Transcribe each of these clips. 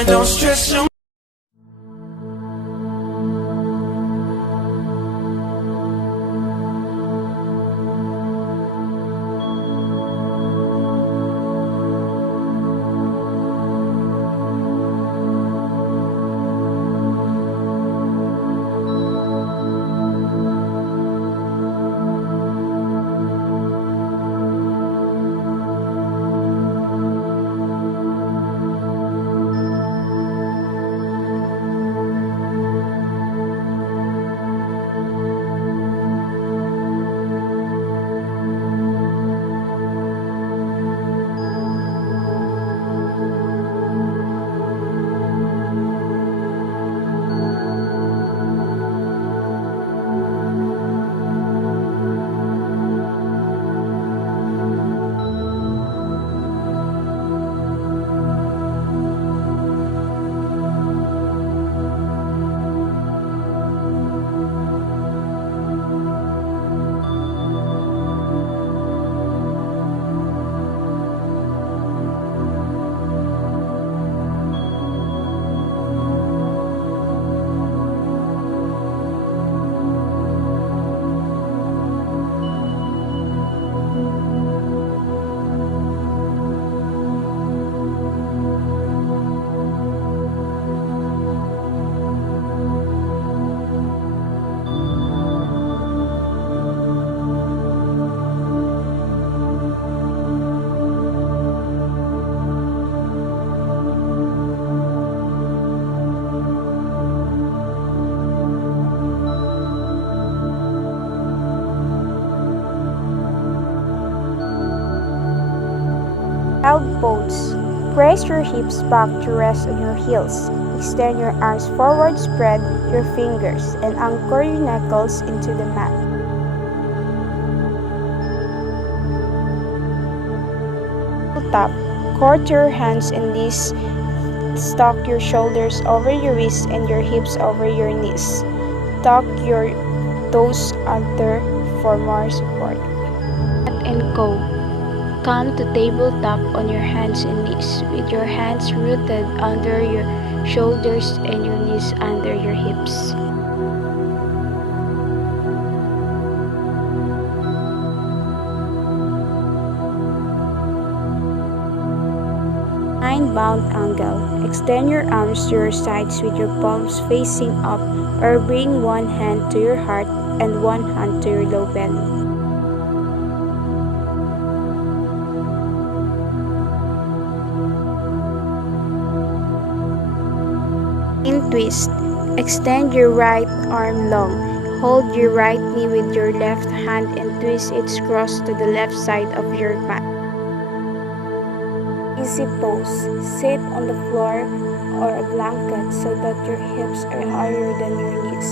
mind, don't stress your Child pose. Press your hips back to rest on your heels. Extend your arms forward, spread your fingers, and anchor your knuckles into the mat. Tap. Cord your hands and knees. Stock your shoulders over your wrists and your hips over your knees. Tuck your toes under for more support. And go. Come to tabletop on your hands and knees with your hands rooted under your shoulders and your knees under your hips. Bound angle. Extend your arms to your sides with your palms facing up, or bring one hand to your heart and one hand to your low belly. In twist. Extend your right arm long. Hold your right knee with your left hand and twist it cross to the left side of your mat. Easy pose. Sit on the floor or a blanket so that your hips are higher than your knees.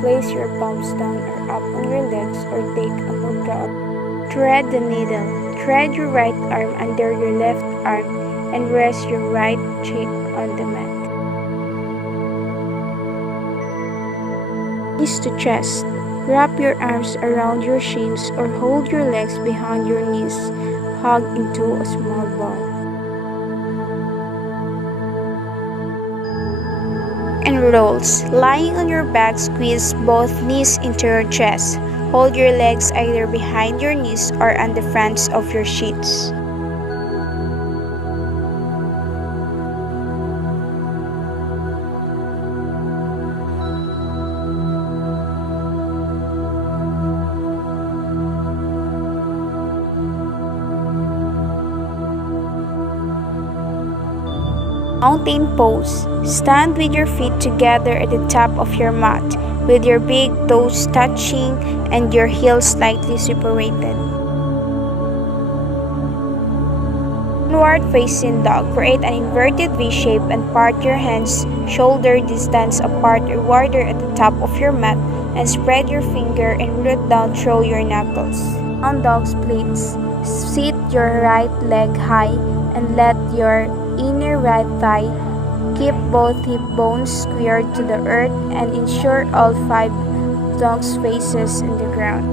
Place your palms down or up on your legs or take a mudra. Thread the needle. Thread your right arm under your left arm and rest your right cheek on the mat. Knees to chest. Wrap your arms around your shins or hold your legs behind your knees. Hug into a small ball. And rolls. Lying on your back, squeeze both knees into your chest. Hold your legs either behind your knees or on the fronts of your shins. Mountain pose. Stand with your feet together at the top of your mat, with your big toes touching and your heels slightly separated. Downward facing dog. Create an inverted V shape and part your hands shoulder distance apart or wider at the top of your mat and spread your finger and root down through your knuckles. Down dog splits. Sit your right leg high and let your inner right thigh keep both hip bones squared to the earth and ensure all 5 dogs faces in the ground.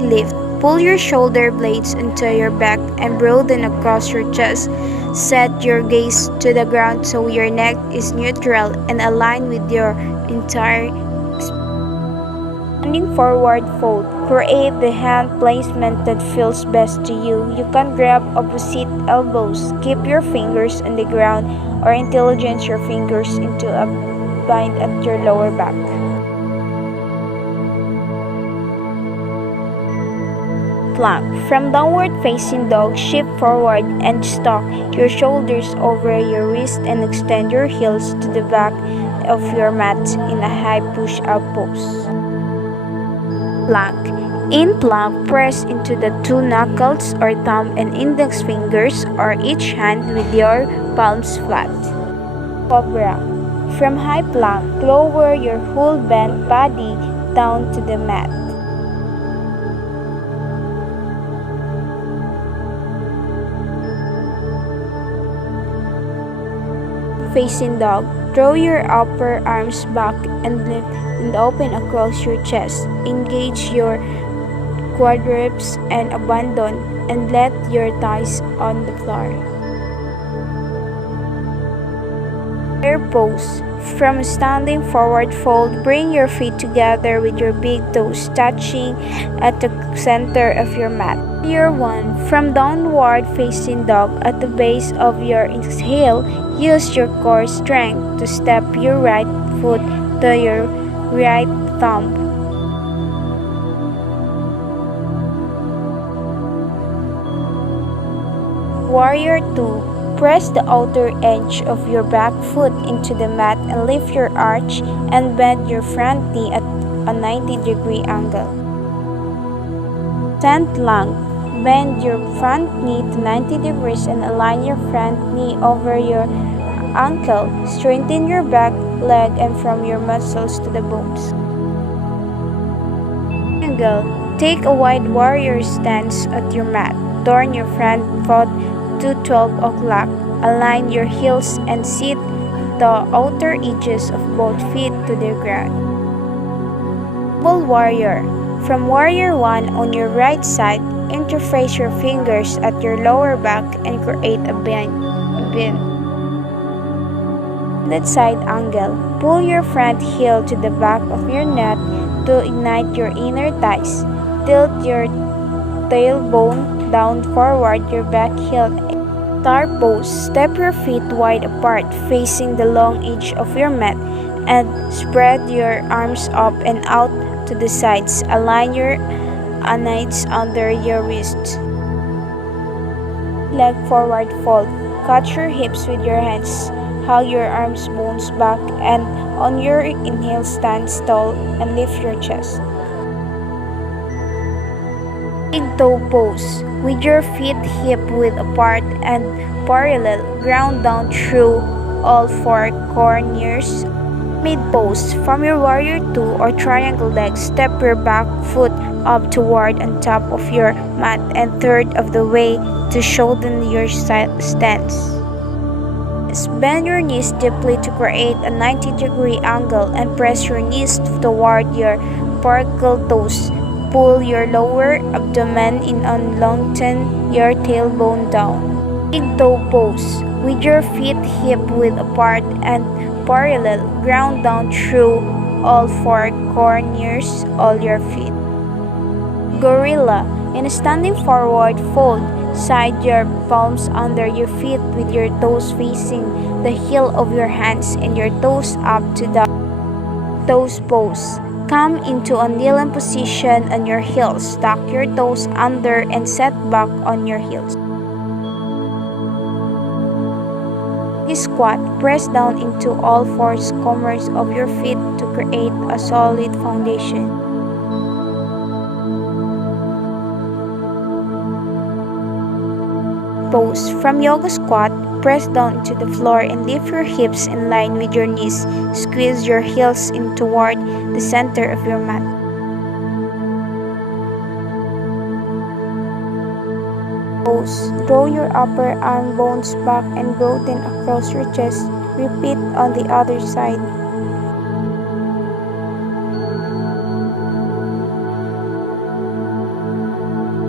Lift. Pull your shoulder blades into your back and broaden across your chest. Set your gaze to the ground so your neck is neutral and aligned with your entire standing forward fold. Create the hand placement that feels best to you. You can grab opposite elbows, keep your fingers on the ground, or intelligence your fingers into a bind at your lower back. Plank. From downward facing dog, shift forward and stalk your shoulders over your wrist and extend your heels to the back of your mat in a high push-up pose. Plank. In plank, press into the two knuckles or thumb and index fingers or each hand with your palms flat. Cobra. From high plank, lower your whole bent body down to the mat. Facing dog, throw your upper arms back and lift and open across your chest. Engage your quadriceps and abandon and let your thighs on the floor. Air pose. From standing forward fold, bring your feet together with your big toes touching at the center of your mat. Warrior 1. From downward facing dog at the base of your exhale, use your core strength to step your right foot to your right thumb. Warrior 2. Press the outer edge of your back foot into the mat and lift your arch and bend your front knee at a 90-degree angle. Tent plank. Bend your front knee to 90 degrees and align your front knee over your ankle. Strengthen your back leg and from your muscles to the bones. Angle. Take a wide warrior stance at your mat. Turn your front foot to 12 o'clock. Align your heels and sit the outer edges of both feet to the ground. Double warrior. From warrior 1 on your right side, interface your fingers at your lower back and create a bend. That side angle. Pull your front heel to the back of your neck to ignite your inner thighs. Tilt your tailbone down forward your back heel. Star pose. Step your feet wide apart facing the long edge of your mat and spread your arms up and out to the sides. Align your knees under your wrists. Leg forward fold. Catch your hips with your hands. Hug your arms bones back and on your inhale stand tall and lift your chest. Big toe pose. With your feet hip width apart and parallel, ground down through all four corners. Mid pose. From your warrior 2 or triangle leg, step your back foot up toward on top of your mat and third of the way to shorten your stance. Bend your knees deeply to create a 90-degree angle and press your knees toward your portal toes. Pull your lower abdomen in and lengthen your tailbone down. Big toe pose. With your feet hip width apart and parallel, ground down through all four corners of your feet. Gorilla. In a standing forward fold, side your palms under your feet with your toes facing the heel of your hands and your toes up to the toes pose. Come into a kneeling position on your heels. Tuck your toes under and set back on your heels. Squat. Press down into all four corners of your feet to create a solid foundation. Pose. From yoga squat, press down to the floor and lift your hips in line with your knees. Squeeze your heels in toward the center of your mat. Pose. Draw your upper arm bones back and broaden across your chest. Repeat on the other side.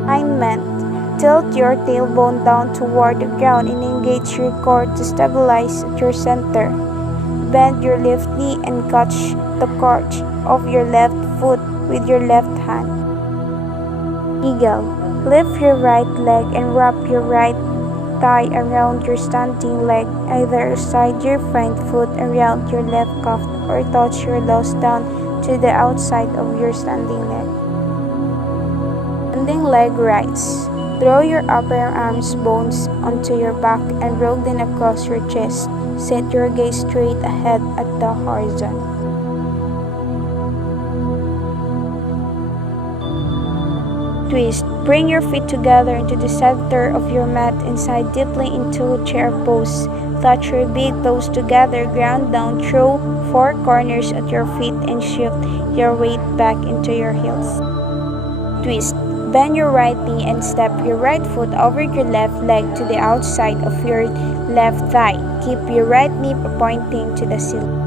Alignment. Tilt your tailbone down toward the ground and engage your core to stabilize at your center. Bend your left knee and catch the crotch of your left foot with your left hand. Eagle. Lift your right leg and wrap your right thigh around your standing leg. Either slide your front foot around your left calf or touch your lows down to the outside of your standing leg. Standing leg rise. Draw your upper arms bones onto your back and roll them across your chest. Set your gaze straight ahead at the horizon. Twist. Bring your feet together into the center of your mat and slide deeply into chair pose. Touch your big toes together, ground down, throw four corners at your feet and shift your weight back into your heels. Twist. Bend your right knee and step your right foot over your left leg to the outside of your left thigh. Keep your right knee pointing to the ceiling.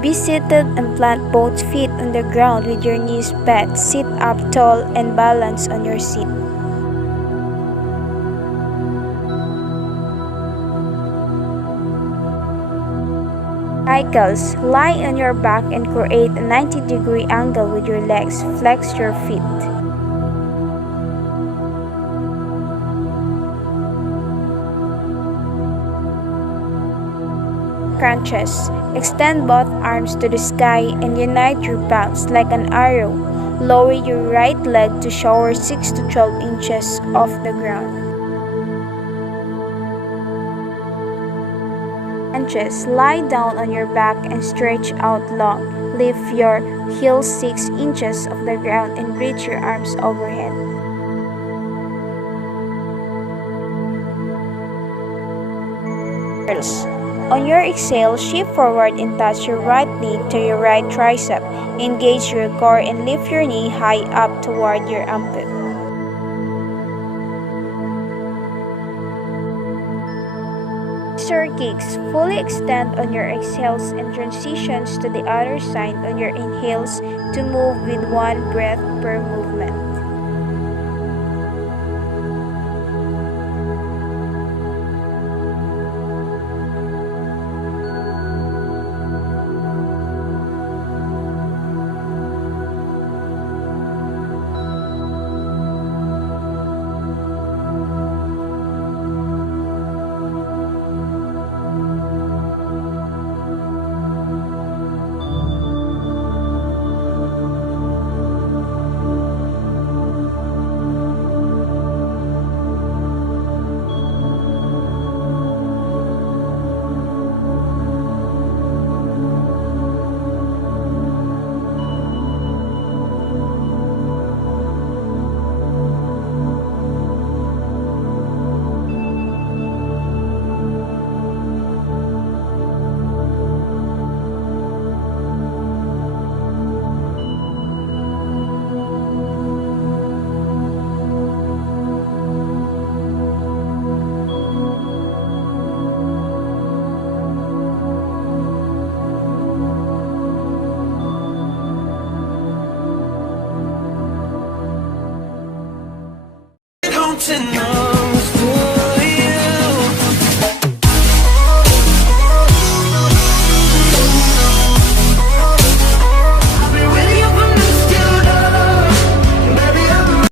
Be seated and plant both feet on the ground with your knees bent. Sit up tall and balance on your seat. Cycles. Lie on your back and create a 90-degree angle with your legs. Flex your feet. Crunches. Extend both arms to the sky and unite your palms like an arrow. Lower your right leg to shower 6 to 12 inches off the ground. Crunches. Lie down on your back and stretch out long. Lift your heels 6 inches off the ground and reach your arms overhead. Curls. On your exhale, shift forward and touch your right knee to your right tricep. Engage your core and lift your knee high up toward your armpit. Scissor kicks. Fully extend on your exhales and transitions to the other side on your inhales to move with one breath per movement. To know